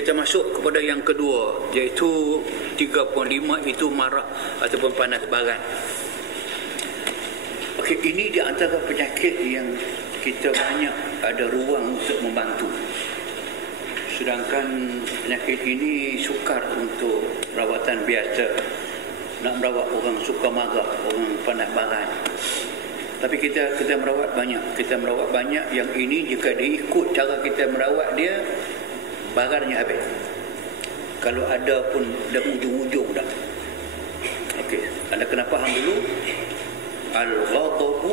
kita masuk kepada yang kedua, iaitu 3.5 itu marah ataupun panas baran. Okey, ini di antara penyakit yang kita banyak ada ruang untuk membantu. Sedangkan penyakit ini sukar untuk rawatan biasa. Nak merawat orang suka marah, orang panas baran. Tapi kita merawat banyak. Kita merawat banyak yang ini jika diikut cara kita merawat dia, barannya habis. Kalau ada pun dah ujung-ujung dah. Okey, anda kena faham dulu. Al-ghadabu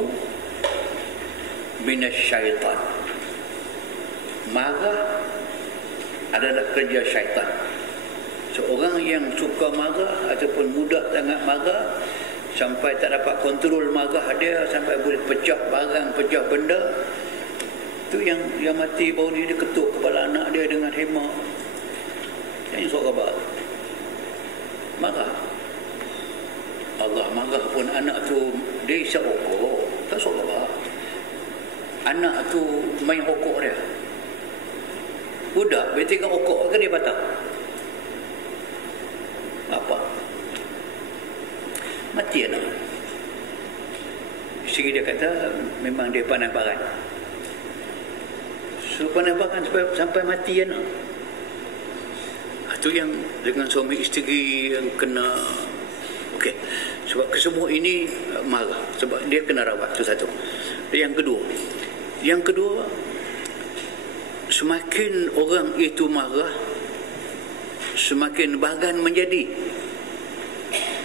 minasyaitan. Marah adalah kerja syaitan. Seorang yang suka marah ataupun mudah sangat marah sampai tak dapat kontrol marah dia, sampai boleh pecah barang, pecah benda, tu yang mati baru ni, dia ketuk kepala anak dia dengan hema. Yang suara baru marah. Allah marah pun anak tu dia isap rokok, tak suara baru. Anak tu main rokok dia. Budak bila tengok rokok kan dia patah. Apa? Mati anak. Isteri dia kata memang dia panas baran. So panas baran sampai mati anak. Itu yang dengan suami isteri yang kena. Okey. Sebab kesemua ini marah. Sebab dia kena rawat. Itu satu. Dan yang kedua, semakin orang itu marah, semakin baran menjadi.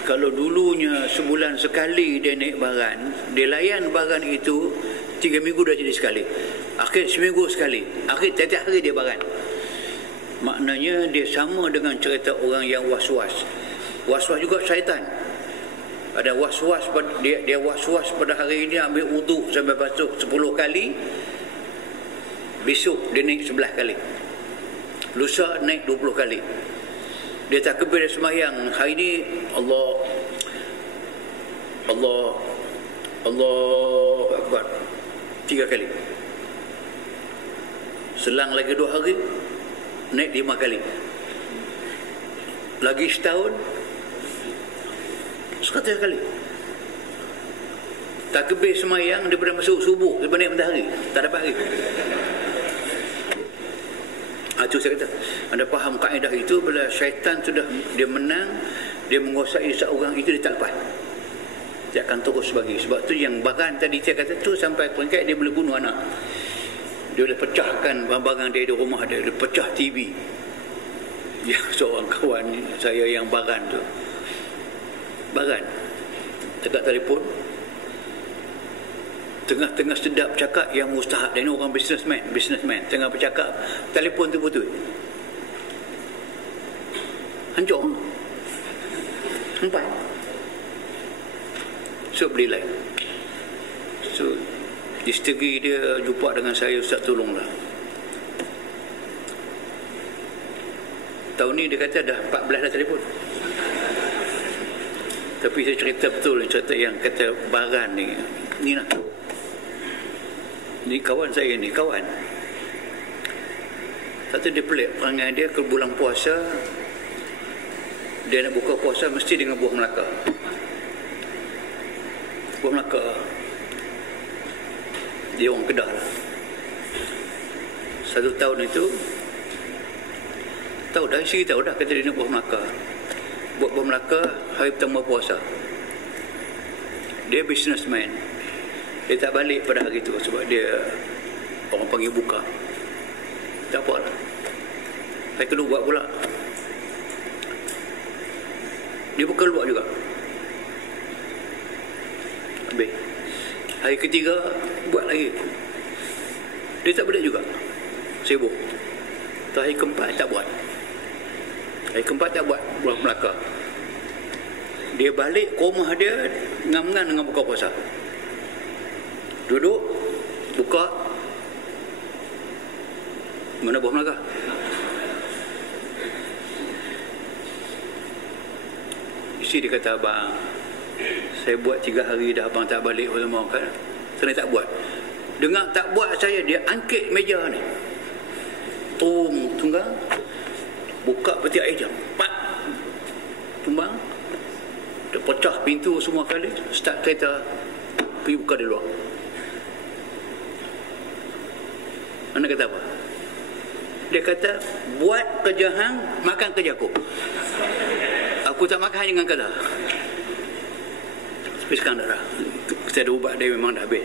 Kalau dulunya sebulan sekali dia naik baran, dia layan baran itu 3 minggu dah jadi sekali. Akhir seminggu sekali. Akhir tiap-tiap hari dia baran. Maknanya dia sama dengan cerita orang yang was-was. Was-was juga syaitan. Ada was-was, dia was-was pada hari ini ambil wuduk sampai basuh 10 kali. Besok dia naik 11 kali. Lusa naik 20 kali. Dia takbir sembahyang. Hari ini Allah Akbar 3 kali. Selang lagi 2 hari naik 5 kali. Lagi setahun 100 kali. Takbir sembahyang daripada masuk subuh sampai naik matahari, tak dapat lagi. Itu saya kata, anda faham kaedah itu. Bila syaitan sudah dia menang, dia menguasai seorang itu, dia tak lepas, dia akan terus bagi. Sebab tu yang baran tadi saya kata tu, sampai peringkat dia boleh bunuh anak. Dia boleh pecahkan barang-barang dia di rumah dia. Dia pecah TV. Ya, seorang kawan saya yang baran tu, baran dekat telefon, tengah-tengah sedap cakap yang mustahak. Dan ini orang businessman tengah bercakap, telefon tu putus. Hancur. Sampai. So beli lain. So isteri dia jumpa dengan saya, Ustaz tolonglah. Tahun ni dia kata dah 14 dah telefon. Tapi saya cerita betul, cerita yang kata baran ni nak. Ni kawan saya ni, kawan. Satu dia pelik perangai dia ke bulan puasa. Dia nak buka puasa mesti dengan buah Melaka. Buah Melaka. Dia orang Kedah lah. 1 tahun itu, tahu dah, isteri tahu dah, kata dia nak buah Melaka. Buat buah Melaka hari pertama puasa. Dia businessman. Dia tak balik pada hari itu sebab dia orang panggil buka. Tak apa lah. Hari kedua buat pula. Dia buka luar juga. Habis. Hari ketiga buat lagi. Dia tak balik juga. Sibuk. Hari keempat tak buat. Hari keempat tak buat buah Melaka. Dia balik ke rumah dia ngam-ngam dengan buka puasa. Duduk, buka, mana buah Melaka? Isteri dia kata, abang, saya buat 3 hari dah, abang tak balik. Saya tak buat. Dengar tak buat saya, dia angkit meja ni. Tunggang. buka peti air dia, pat, tumbang, dia pecah pintu semua kali, start kereta, pergi buka di luar. Anda kata apa? Dia kata, buat kerja hang, makan kerja aku. Aku tak makan dengan kata. Tapi sekarang dah. Kita ada ubat dia memang dah habis.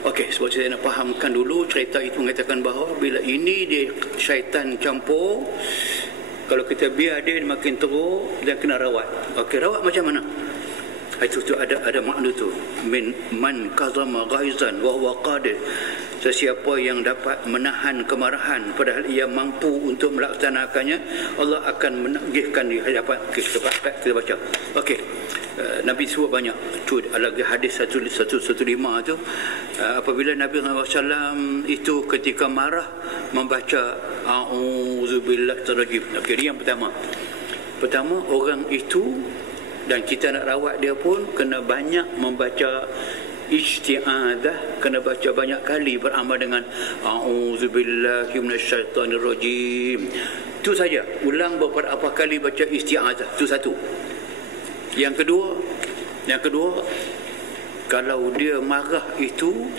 Okey, sebab saya nak fahamkan dulu, cerita itu mengatakan bahawa bila ini dia syaitan campur, kalau kita biar dia makin teruk dan kena rawat. Okey, rawat macam mana? Itu tu ada makna tu. Man kazama ghaizan wa huwa qadir. Sesiapa yang dapat menahan kemarahan padahal ia mampu untuk melaksanakannya, Allah akan menagihkan di hadapan kita. Kita baca. Okey. Nabi sebut banyak. Tu lagi hadis 115 tu, apabila Nabi SAW itu ketika marah membaca a'udzubillahi minasyaitonir rajim. Okey, ini yang pertama. Pertama, orang itu dan kita nak rawat dia pun kena banyak membaca isti'adzah, kena baca banyak kali, beramal dengan a'udzubillahi minasyaitonir rajim. Itu saja. Ulang beberapa kali baca isti'adzah. Itu satu. Yang kedua, kalau dia marah itu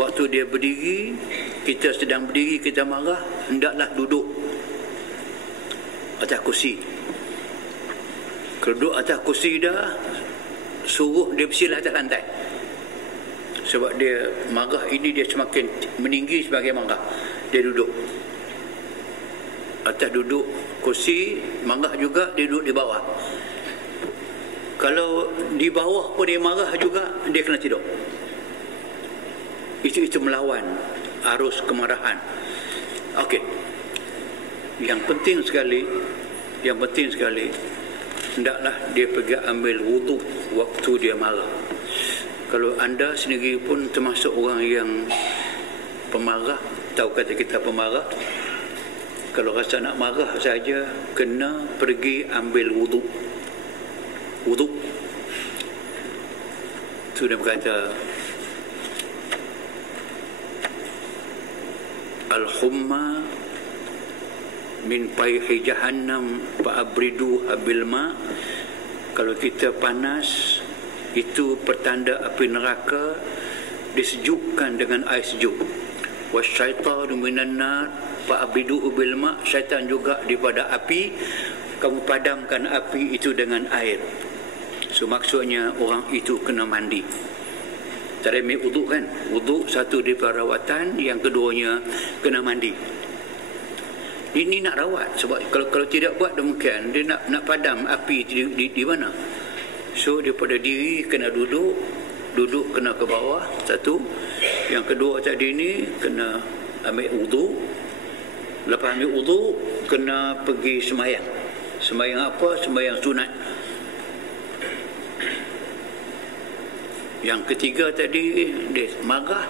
waktu dia berdiri, kita sedang berdiri, kita marah, hendaklah duduk atas kursi. Kalau duduk atas kursi dah, suruh dia bersilah atas lantai. Sebab dia marah ini, dia semakin meninggi sebagai marah. Dia duduk atas duduk kursi, marah juga dia duduk di bawah. Kalau di bawah pun dia marah juga, dia kena tidur. Itu melawan arus kemarahan. Okey. Yang penting sekali, hendaklah dia pergi ambil wuduk waktu dia marah. Kalau anda sendiri pun termasuk orang yang pemarah, tahu kata kita pemarah, kalau rasa nak marah saja, kena pergi ambil wuduk. Itu dia berkata, al-humma min payhi jahannam fa'abridu bil ma. Kalau kita panas, itu pertanda api neraka, disejukkan dengan air sejuk. Wasyaitanu minan nar fa'abridu bil ma. Syaitan juga daripada api, kamu padamkan api itu dengan air. So maksudnya orang itu kena mandi. Cara ambil wuduk kan, wuduk satu daripada rawatan, yang keduanya kena mandi. Ini nak rawat, sebab kalau tidak buat demikian, dia nak padam api di mana. So daripada diri kena duduk kena ke bawah, satu. Yang kedua tadi ni kena ambil wuduk. Lepas ambil wuduk kena pergi sembahyang. Sembahyang apa? Sembahyang sunat. Yang ketiga tadi, dia marah,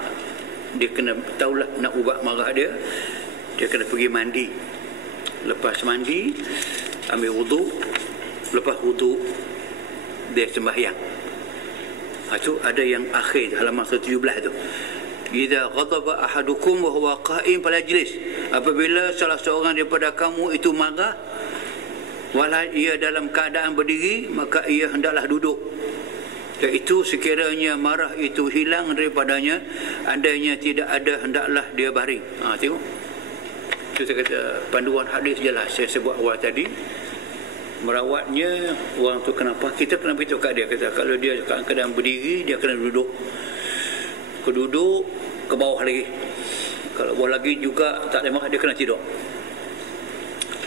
dia kena tahulah nak ubat marah dia kena pergi mandi. Lepas mandi ambil wuduk, lepas wuduk dia sembahyang. Itu ada yang akhir halaman 117 tu. Idza ghadaba ahadukum wa huwa qa'im fala yajlis. Apabila salah seorang daripada kamu itu marah walau ia dalam keadaan berdiri, maka ia hendaklah duduk. Iaitu sekiranya marah itu hilang daripadanya, andainya tidak ada, hendaklah dia baring. Tengok. Itu saya kata panduan hadis jelas. Saya sebut awal tadi, merawatnya orang tu kenapa? Kita kena beritahu kat dia, kata kalau dia kat keadaan berdiri, dia kena duduk. Keduduk ke bawah lagi. Kalau bawah lagi juga tak ada marah, dia kena tidur.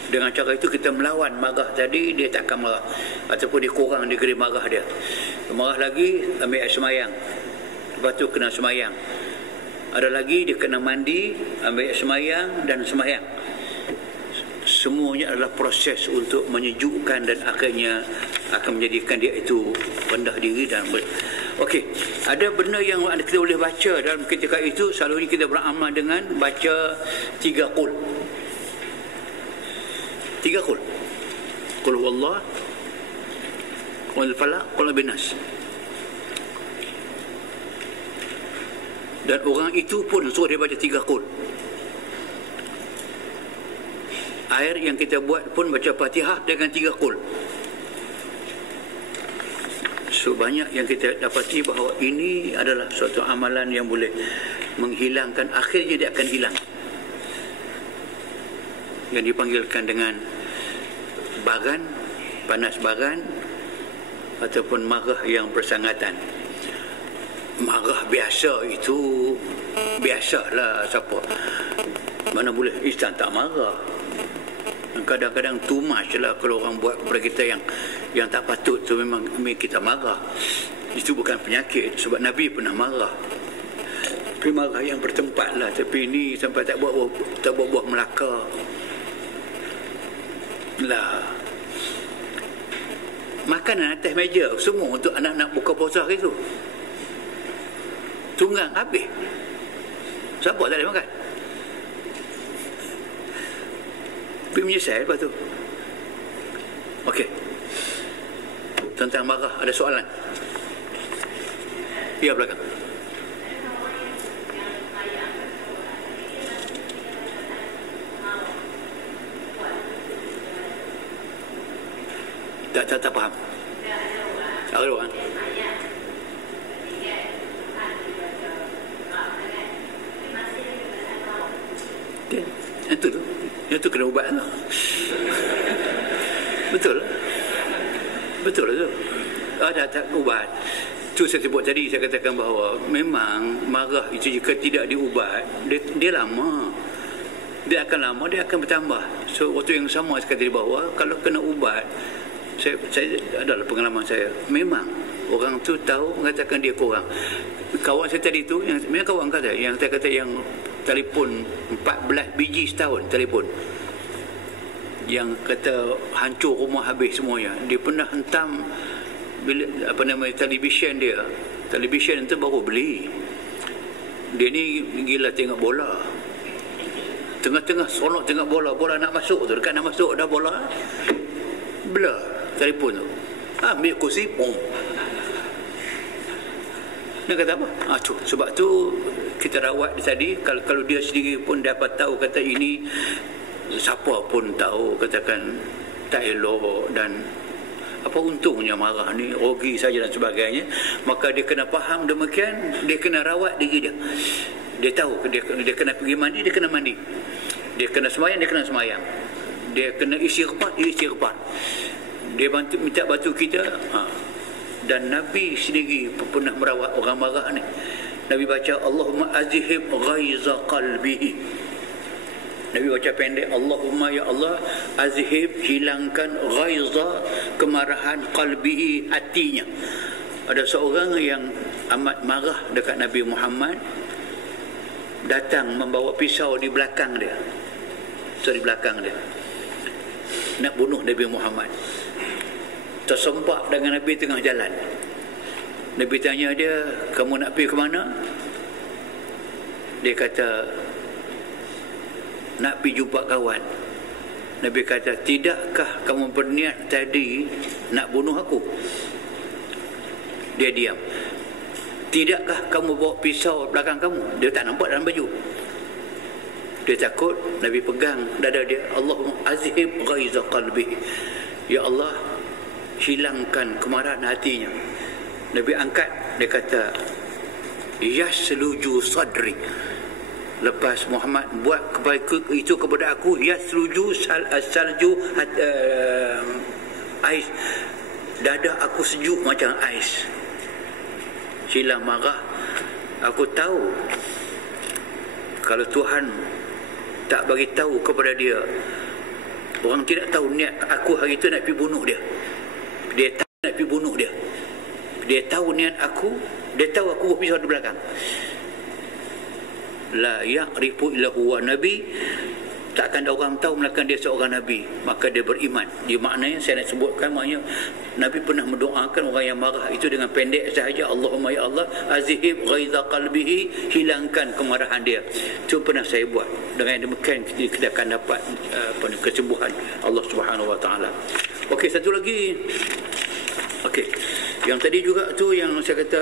Dengan cara itu kita melawan marah tadi, dia tak akan marah. Ataupun dia kurang degree marah dia. Marah lagi, ambil air semayang. Lepas tu kena semayang. Ada lagi, dia kena mandi, ambil air semayang dan semayang. Semuanya adalah proses untuk menyejukkan dan akhirnya akan menjadikan dia itu rendah diri dan okey, ada benda yang kita boleh baca dalam ketika itu. Selalunya kita beramal dengan baca 3 qul. 3 qul. Qul huwallah, qul falaq, qul binas. Dan orang itu pun suruh dia baca 3 qul. Air yang kita buat pun baca Fatihah dengan 3 qul. So banyak yang kita dapati bahawa ini adalah suatu amalan yang boleh menghilangkan, akhirnya dia akan hilang, yang dipanggilkan dengan bagan, panas bagan, ataupun marah yang bersangatan. Marah biasa itu biasalah, siapa mana boleh Islam tak marah. Kadang-kadang too much lah kalau orang buat kepada kita yang tak patut tu, memang kita marah. Itu bukan penyakit, sebab Nabi pernah marah. Tapi marah yang bertempat lah. Tapi ini sampai tak buat Melaka lah. Makanan atas meja semua untuk anak-anak buka puasa hari tu, tunggang habis. Siapa tak boleh makan? Tapi menyesal lepas tu. Okey, tentang marah ada soalan? Ya, belakang. Tak faham. Tak ada orang. Yang tu kena ubat lah. Betul lah tu. Tak ubat. Tu saya sebut tadi, saya katakan bahawa memang marah itu jika tidak diubat, dia lama. Dia akan lama, dia akan bertambah. So waktu yang sama saya kata di bawah, kalau kena ubat, saya adalah pengalaman saya, memang orang tu tahu mengatakan dia kurang. Kawan saya tadi tu, memang kawan kata, yang saya kata yang telefon 14 biji setahun telefon, yang kata hancur rumah habis semuanya. Dia pernah hentam televisyen dia. Televisyen itu baru beli. Dia ni gila tengok bola. Tengah-tengah seronok tengok bola. Bola nak masuk tu, dekat nak masuk dah bola, blur telefon tu. Ambil kursi, pom. Nak kata apa? Sebab tu kita rawat dia tadi. Kalau dia sendiri pun dapat tahu kata ini, siapa pun tahu katakan tak elok, dan apa untungnya marah ni, rugi saja dan sebagainya. Maka dia kena faham demikian, dia kena rawat diri dia. Dia tahu dia kena pergi mandi, dia kena mandi. Dia kena semayang, dia kena semayang. Dia kena istighfar. Dia minta bantu kita. Dan Nabi sendiri pernah merawat orang marah ni. Nabi baca Allahumma azhib ghaiza qalbihi. Nabi baca pendek, Allahumma ya Allah, azhib, hilangkan, ghaiza, kemarahan, qalbihi, hatinya. Ada seorang yang amat marah dekat Nabi Muhammad, datang membawa pisau di belakang dia. Di belakang dia nak bunuh Nabi Muhammad. Tersempak dengan Nabi tengah jalan. Nabi tanya dia, kamu nak pergi ke mana? Dia kata, nak pergi jumpa kawan. Nabi kata, tidakkah kamu berniat tadi nak bunuh aku? Dia diam. Tidakkah kamu bawa pisau belakang kamu? Dia tak nampak dalam baju. Dia takut. Nabi pegang dada dia, Allahumma azhib ghaiza qalbi. Ya Allah, hilangkan kemarahan hatinya. Nabi angkat, dia kata, yasluju sadri. Lepas Muhammad buat itu kepada aku, yasluju salju ais, dada aku sejuk macam ais. Hilang marah. Aku tahu kalau Tuhan tak bagi tahu kepada dia, orang tidak tahu niat aku hari itu nak pergi bunuh dia. Dia tak nak pergi bunuh dia. Dia tahu niat aku, dia tahu aku berpisah di belakang. La ya'rifu illa huwa nabi. Takkan ada orang tahu melainkan dia seorang Nabi. Maka dia beriman. Dia maknanya saya nak sebutkan, maknanya Nabi pernah mendoakan orang yang marah itu dengan pendek sahaja, Allahumma ya Allah azhib ghaiza qalbihi, hilangkan kemarahan dia. Itu pernah saya buat. Dengan demikian kita akan dapat kesembuhan Allah Subhanahu Wa Taala. Okey, satu lagi. Okey, yang tadi juga tu yang saya kata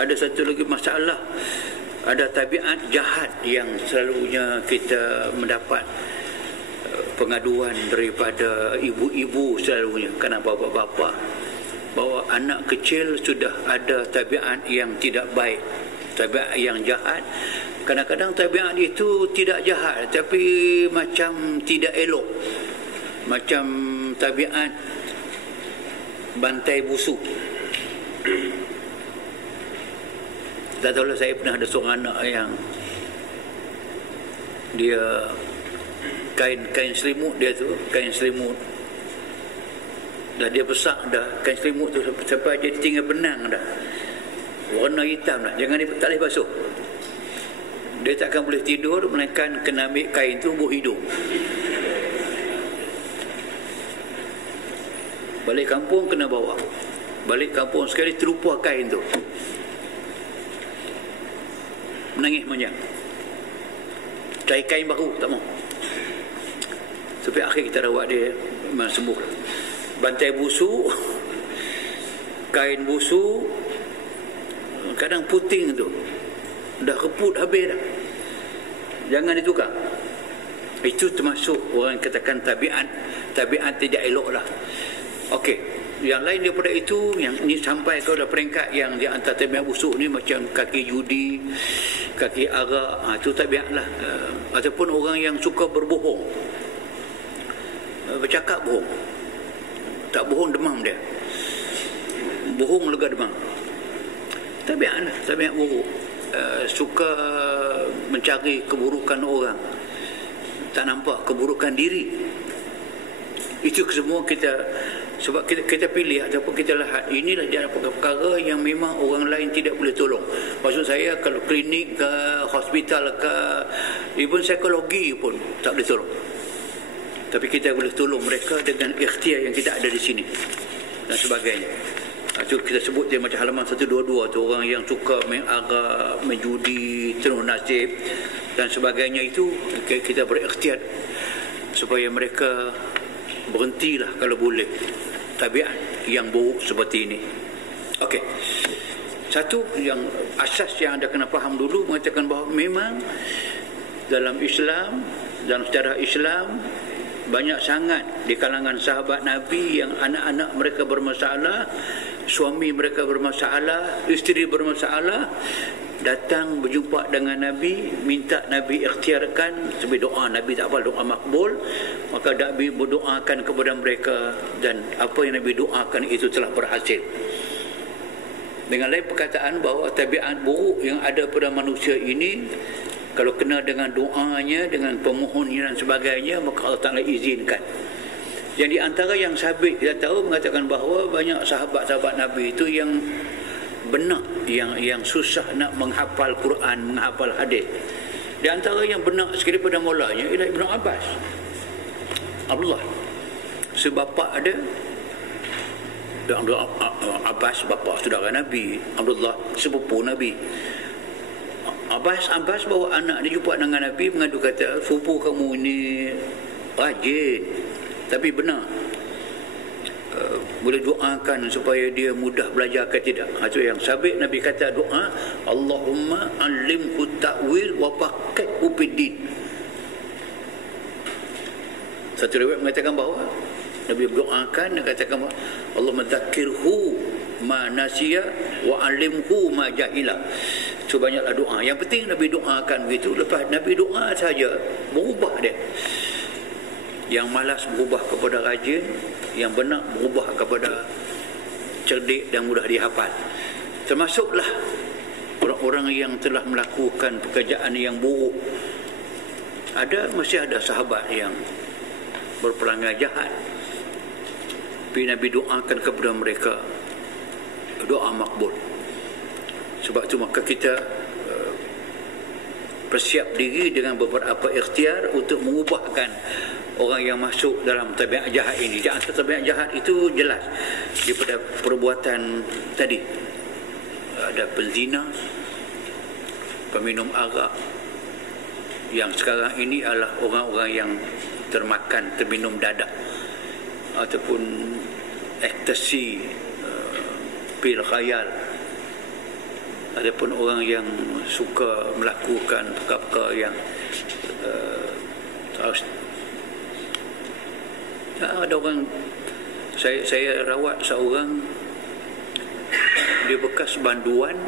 ada satu lagi masalah. Ada tabiat jahat yang selalunya kita mendapat pengaduan daripada ibu-ibu selalunya, kerana bapa-bapa, bahawa anak kecil sudah ada tabiat yang tidak baik, tabiat yang jahat. Kadang-kadang tabiat itu tidak jahat, tapi macam tidak elok, macam tabiat bantai busuk. Tak tahulah, saya pernah ada seorang anak yang dia kain selimut dia tu, kain selimut dah dia besar dah, kain selimut tu sampai dia tinggal benang dah, warna hitam dah, jangan dia tak boleh basuh. Dia takkan boleh tidur melainkan kena ambil kain tu buh hidung. Balik kampung kena bawa, balik kampung sekali terlupa kain tu, menangis manjang, cari kain baru tak mau. Sampai akhir kita rawat dia, memang sembuh. Bantai busuk, kain busuk, kadang puting tu dah keput habis dah, jangan ditukar. Itu termasuk orang katakan tabiat tidak elok lah. Okey, yang lain daripada itu, yang ini sampai ke peringkat yang di antara tabiat busuk ni macam kaki judi, kaki arak, itu tabiat lah. Ataupun orang yang suka berbohong, bercakap bohong, tak bohong demam dia, bohong lega demam, tabiat lah, tabiat buruk. Suka mencari keburukan orang, tak nampak keburukan diri. Itu semua kita, sebab kita pilih ataupun kita lihat, inilah dia perkara yang memang orang lain tidak boleh tolong. Maksud saya, kalau klinik ke, hospital ke, even psikologi pun tak boleh tolong. Tapi kita boleh tolong mereka dengan ikhtiar yang kita ada di sini dan sebagainya. Itu kita sebut dia macam halaman 122 tu, orang yang suka main arak, main judi, tenuh nasib dan sebagainya. Itu kita berikhtiar supaya mereka berhentilah kalau boleh tabiat yang buruk seperti ini. Okey, satu yang asas yang anda kena faham dulu, mengatakan bahawa memang dalam Islam, dalam sejarah Islam, banyak sangat di kalangan sahabat Nabi yang anak-anak mereka bermasalah, suami mereka bermasalah, isteri bermasalah, datang berjumpa dengan Nabi, minta Nabi ikhtiarkan sebagai doa. Nabi tak apa, doa makbul, maka Nabi berdoakan kepada mereka dan apa yang Nabi doakan itu telah berhasil. Dengan lain perkataan, bahawa tabiat buruk yang ada pada manusia ini, kalau kena dengan doanya, dengan pemohonnya dan sebagainya, maka Allah Ta'ala izinkan. Yang di antara yang sabit kita tahu mengatakan bahawa banyak sahabat-sahabat Nabi itu yang benar, yang susah nak menghafal Quran, menghafal hadis. Di antara yang benar sekali pada mulanya ialah Ibn Abbas, Abdullah, sebapa ada. Dan Abbas bapa saudara Nabi, Abdullah sepupu Nabi. Abbas bawa anak dia jumpa dengan Nabi, mengadu kata, sepupu kamu ini rajin tapi benar, boleh doakan supaya dia mudah belajar ke tidak. Itu yang sabit Nabi kata doa, Allahumma alimhu ta'wil wa faqihhu fiddin. Satu riwayat mengatakan bahawa Nabi berdoakan dan katakan bahawa Allahumma dzakirhu ma nasiya wa alimhu ma jahila. So banyaklah doa. Yang penting Nabi doakan begitu. Lepas Nabi doa saja, berubah dia. Yang malas berubah kepada rajin, yang benar berubah kepada cerdik dan mudah dihafal. Termasuklah orang-orang yang telah melakukan pekerjaan yang buruk. Masih ada sahabat yang berperangai jahat, tapi Nabi doakan kepada mereka doa makbul. Sebab itu maka kita bersiap diri dengan beberapa ikhtiar untuk mengubahkan orang yang masuk dalam tabiat jahat ini. Di antara tabiat jahat itu jelas daripada perbuatan tadi, ada penzina, peminum arak. Yang sekarang ini adalah orang-orang yang terminum dadak ataupun ekstasi, pil khayal. Adapun orang yang suka melakukan perkara-perkara yang Ada orang, saya rawat seorang, dia bekas banduan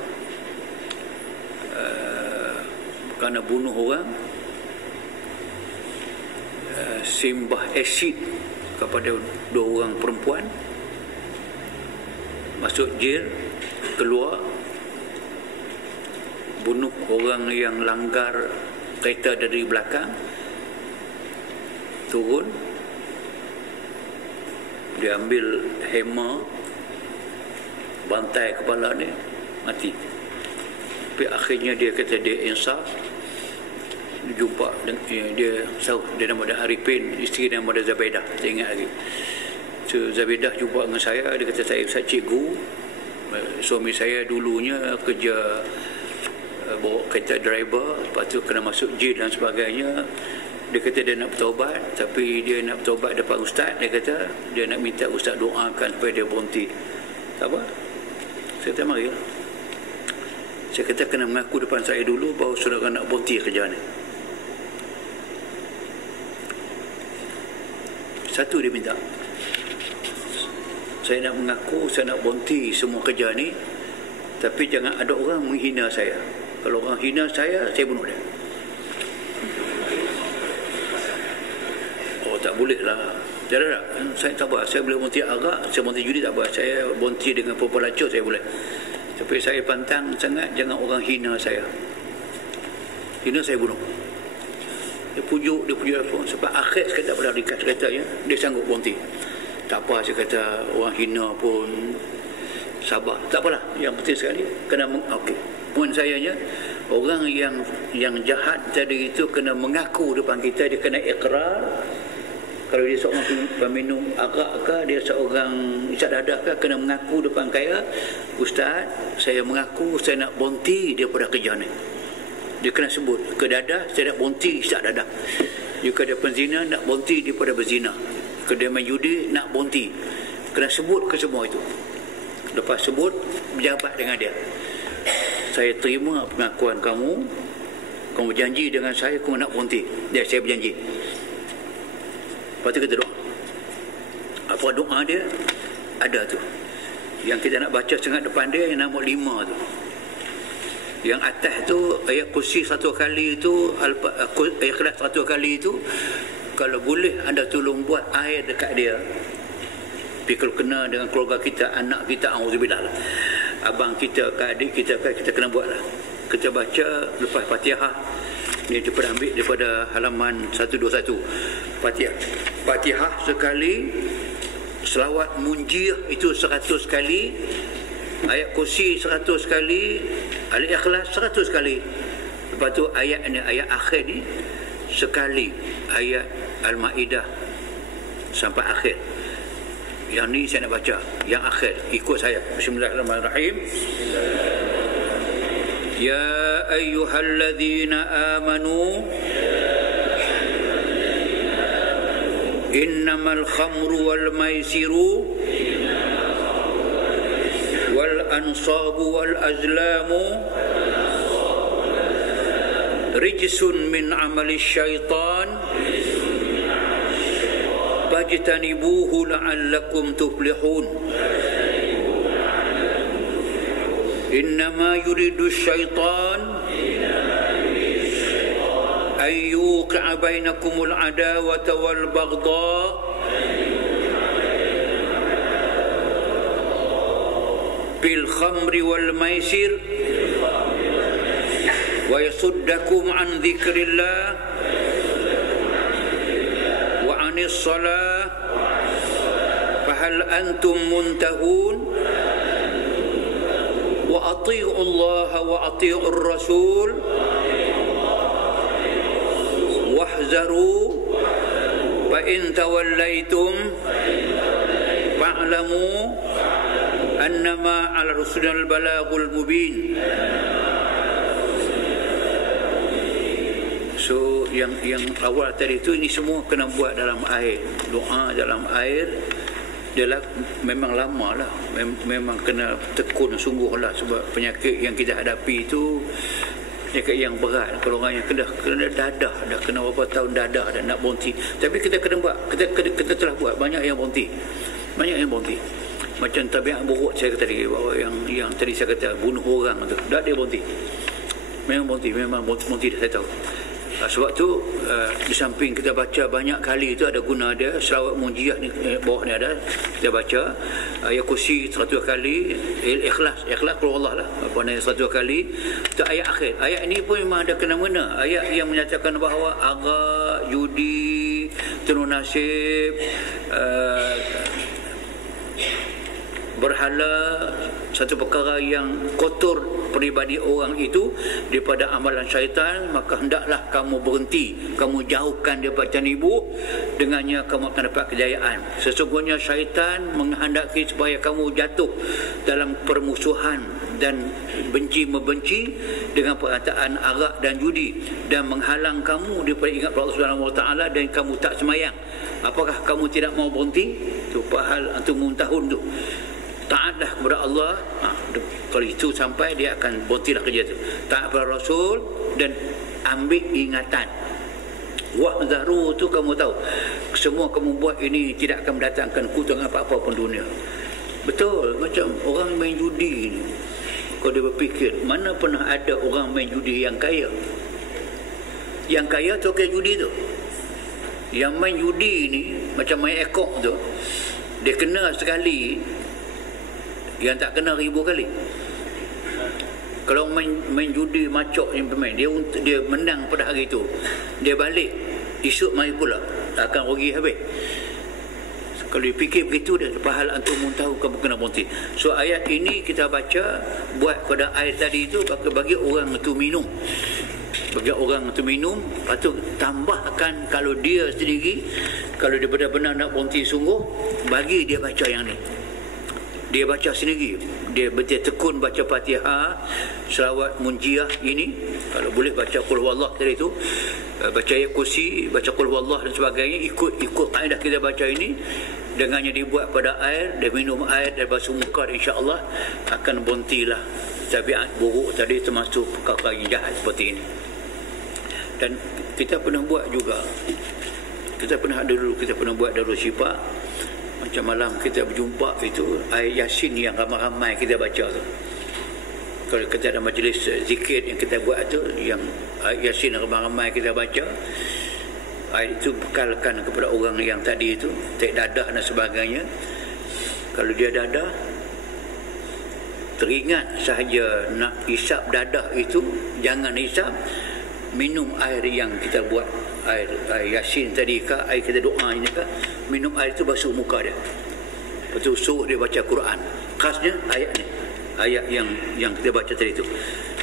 kerana bunuh orang, simbah asid kepada 2 orang perempuan, masuk jail, keluar, bunuh orang yang langgar kereta dari belakang, turun, dia ambil hammer, bantai kepala dia, mati. Tapi akhirnya dia kata dia insaf, dia jumpa dia nama dia Arifin, isteri nama dia Zabaidah, saya ingat lagi. So, Zabaidah jumpa dengan saya, dia kata saya cikgu, suami saya dulunya kerja bawa kereta driver, lepas tu kena masuk jail dan sebagainya. Dia kata dia nak bertaubat, tapi dia nak bertaubat depan ustaz. Dia kata dia nak minta ustaz doakan supaya dia berhenti. Tak apa, saya kata marilah. Saya kata kena mengaku depan saya dulu bahawa saudara nak berhenti kerja ni. Satu dia minta, saya nak mengaku saya nak berhenti semua kerja ni, tapi jangan ada orang menghina saya. Kalau orang hina saya bunuh dia. Tak boleh lah. Tak, saya tak apa. Saya boleh berhenti arak, saya berhenti judi tak apa. Saya berhenti dengan pelacur saya boleh. Tapi saya pantang sangat jangan orang hina saya. Hina saya bunuh. Dia pujuk telefon. Sebab akhir sekali tak pernah dikat ceritanya, dia sanggup berhenti. Tak apa, saya kata orang hina pun sabar. Tak apalah. Yang penting sekali kena okey. Poin sayanya, orang yang jahat tadi itu kena mengaku depan kita, dia kena ikrar. Kalau dia seorang peminum arak ke, dia seorang isap dadah ke, kena mengaku depan saya, ustaz, saya mengaku saya nak berhenti daripada kerja ni. Dia kena sebut ke dadah, saya nak berhenti isap dadah. Jika dia penzina, nak berhenti daripada berzina. Jika dia main judi, nak berhenti. Kena sebut ke semua itu. Lepas sebut, berjabat dengan dia. Saya terima pengakuan kamu berjanji dengan saya, kamu nak berhenti. Saya berjanji. Lepas tu kita doa. Apa doa dia? Ada tu. Yang kita nak baca sangat depan dia, yang nombor 5 tu. Yang atas tu, ayat kursi 1 kali tu, ayat Ikhlas 1 kali tu, kalau boleh anda tolong buat air dekat dia. Tapi kalau kena dengan keluarga kita, anak kita, auzubillah lah. Abang kita, adik kita, kita kena buat lah. Kita baca lepas Fatihah. Ini kita ambil daripada halaman 121. Fatihah sekali, selawat munjir itu 100 kali, ayat kursi 100 kali, Al-Ikhlas 100 kali. Lepas tu ayat ini, ayat akhir ni sekali, ayat Al-Ma'idah sampai akhir. Yang ni saya nak baca, yang akhir ikut saya. Bismillahirrahmanirrahim. Ya ayyuhalladzina amanu innamal khamru wal maisiru wal ansabu wal azlamu rijsun min amali syaitan fajtanibuhu la'allakum tuflihun. إنما يريد الشيطان أن يوقع بينكم العداوة والبغضاء بالخمر والميسر ويصدكم عن ذكر الله وعن الصلاة فهل أنتم منتهون وأطيعوا الله وأطيعوا الرسول واحذروا فإن توليتم فاعلموا أنما على رسولنا البلاغ المبين. So yang awal tadi itu, ini semua kena buat dalam air, doa dalam air. Dia memang lama lah, memang kena tekun sungguh lah, sebab penyakit yang kita hadapi itu Dekat yang berat, kalau orang yang kena dadah, dah kena berapa tahun dadah dan nak berhenti. Tapi kita kena buat, kita telah buat banyak yang berhenti. Banyak yang berhenti. Macam tabiat buruk saya kata tadi, bahawa yang tadi saya kata bunuh orang tu, dah dia berhenti. Memang berhenti dah, saya tahu. Sebab tu di samping kita baca banyak kali itu ada guna dia. Selawat munjiah ni bawah ni ada, kita baca ayat kursi 100 kali, ikhlas kepada Allah lah, apa ni 100 kali. Itu ayat akhir. Ayat ini pun memang ada kena-mena. Ayat yang menyatakan bahawa arak, judi, tenun nasib, berhala, satu perkara yang kotor peribadi orang itu daripada amalan syaitan, maka hendaklah kamu berhenti, kamu jauhkan daripada ibu, dengannya kamu akan dapat kejayaan. Sesungguhnya syaitan menghendaki supaya kamu jatuh dalam permusuhan dan benci-membenci dengan perkataan arak dan judi, dan menghalang kamu daripada ingat Allah Subhanahu Wa Taala, dan kamu tak semayang. Apakah kamu tidak mau berhenti? Itu hal antum muntahun tu. Taatlah kepada Allah. Kalau itu sampai, dia akan berhentilah kerja itu. Taat kepada Rasul dan ambil ingatan. Wahzaru tu kamu tahu, semua kamu buat ini tidak akan mendatangkan keuntungan apa-apa pun dunia. Betul, macam orang main judi ni. Kalau dia berfikir, mana pernah ada orang main judi yang kaya? Yang kaya tu kaya judi tu. Yang main judi ni macam main ekor tu, dia kena sekali, yang tak kena 1000 kali. Kalau main judi macok yang pemain, dia menang pada hari itu, dia balik esok mari pula, tak akan rugi habis. Kalau dipikir begitu, dia pahal antum tahu kamu kena berhenti. So ayat ini kita baca buat pada air tadi itu, bagi orang itu minum. Bagi orang itu minum, lepas tu tambahkan kalau dia sendiri, kalau dia benar-benar nak berhenti sungguh, bagi dia baca yang ni. Dia baca sendiri, dia betul tekun baca Fatihah, selawat munjiah ini, kalau boleh baca qul huwallah tadi itu, baca ayat kursi, baca qul huwallah dan sebagainya, ikut kaedah kita baca ini. Dengannya dibuat pada air, dia minum air dan basuh muka, insya-Allah akan berhentilah tabiat buruk tadi, termasuk perkara yang jahat seperti ini. Dan kita pernah buat juga, kita pernah buat darul syifa. Macam malam kita berjumpa itu, ayat Yasin yang ramai-ramai kita baca tu. Kalau kita ada majlis zikir yang kita buat tu, yang ayat Yasin yang ramai-ramai kita baca, ayat itu bekalkan kepada orang yang tadi itu, tak dadah dan sebagainya. Kalau dia dadah, teringat sahaja nak hisap dadah itu, jangan hisap, minum air yang kita buat, air Yasin tadi kah, air kita doa ini kah, minum air itu basuh muka dia. Lepas tu suruh dia baca Quran. Khasnya ayat ni, ayat yang kita baca tadi tu.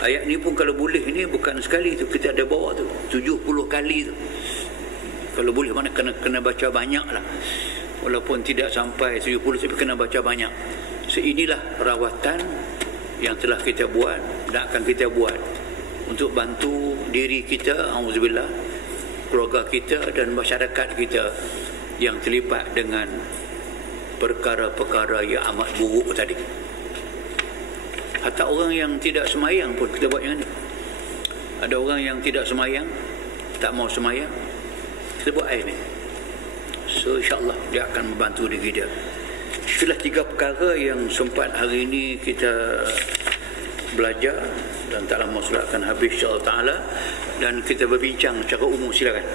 Ayat ni pun kalau boleh, ini bukan sekali tu, kita ada bawa tu 70 kali tu. Kalau boleh, mana kena baca banyak lah, walaupun tidak sampai 70, tapi kena baca banyak. So inilah rawatan yang telah kita buat dan akan kita buat untuk bantu diri kita, auzubillah, keluarga kita dan masyarakat kita yang terlibat dengan perkara-perkara yang amat buruk tadi. Hatta orang yang tidak semayang pun kita buat yang ni. Ada orang yang tidak semayang, tak mau semayang, kita buat air ni. So insya-Allah dia akan membantu diri dia. Itulah 3 perkara yang sempat hari ini kita belajar, dan tak lama sudah akan habis insya-Allah taala, dan kita berbincang secara umum. Silakan.